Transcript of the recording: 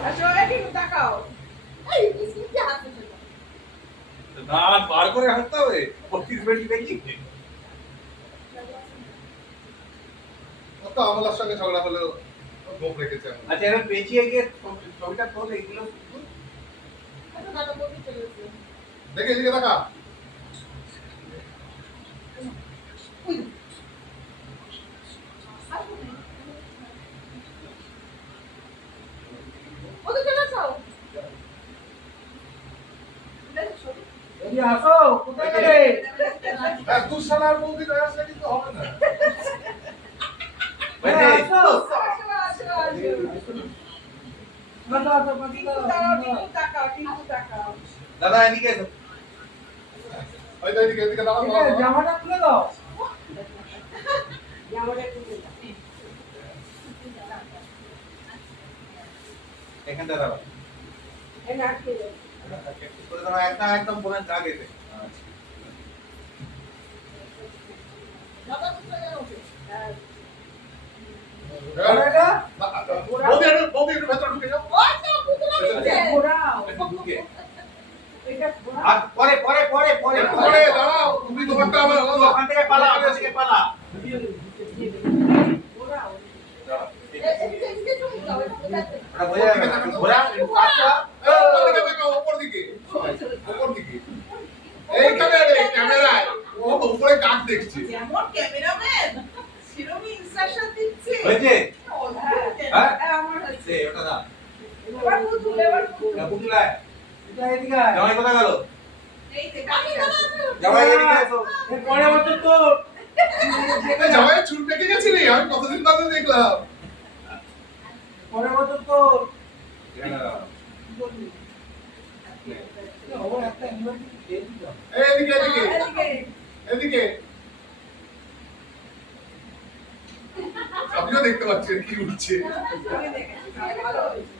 আসলে কি তাকাও এই বিস্কুট কি হাতে দাঁত বার করে হাঁটতে হবে 35 মিনিট দেখি তো আমলার সঙ্গে ঝগড়া হলেও গোপ রেখেছে এখন। আচ্ছা এবার পেঁচিয়ে গিয়ে ছবিটা তোল এগুলো আচ্ছা দাদা বলতে চলেছে দেখে এদিকে দেখা ওদের চলে যাও এই আসো কোথায় গেলে তুই শালার বৌদি না আসলে কিন্তু হবে না বুঝলি? আসো আসো আসো টিকু তাকাও টিকু তাকাও দাদা এদিকে এসো ওই তো এদিকে এদিকে দাঁড়াও ঠিক আছে, জামাটা খুলে দাও জামাটা খুলে দাও এখানটা দাঁড়াও এই নাটকে করে দাঁড়াও একটা একদম বোনের দাগ এসে দাদা কোথায় গেল হ্যাঁ বৌদি একটু ভেতরে ঢুকে যাও ওই তো পুতুলা নিচে ঘোরাও ঢুকে এটা ঘোরাও আর পরে পরে পরে পরে একটু পরে দাঁড়াও তুমি তোমারটা আমার ওখান থেকে পালা ওখান থেকে পালা ঘোরাও দাঁড়াও। এদিকে তুমি যাও এটা বোঝাতে ওটা বোঝা যাবে না ঘোরা পাঁচটা উপর দিকে উপর দিকে এইখানে রে ক্যামেরায় ও উপরে কাক দেখছে যেমন ক্যামেরাম্যান সেরকমই ইনস্ট্রাকশন দিচ্ছে হয়েছে হ্যাঁ আমার হচ্ছে সে ওটা দাও এবার পুতুল এবার পুতুল পুতুলায় এটা এদিকে আয়। জামাই কোথায় গেল এই যে কাকি দাদা জামাই এদিকে এসো এর পরের বছর তো জামাই চুল পেকে গেছে রে আমি কতদিন বাদে দেখলাম পরের বছর তো এখানে দাও। ও একটা ইউনিভার্সিটি দিয়ে দিল এদিকে এদিকে এদিকে এদিকে আপনিও দেখতে পাচ্ছেন কি উঠছে ভালো হয়েছে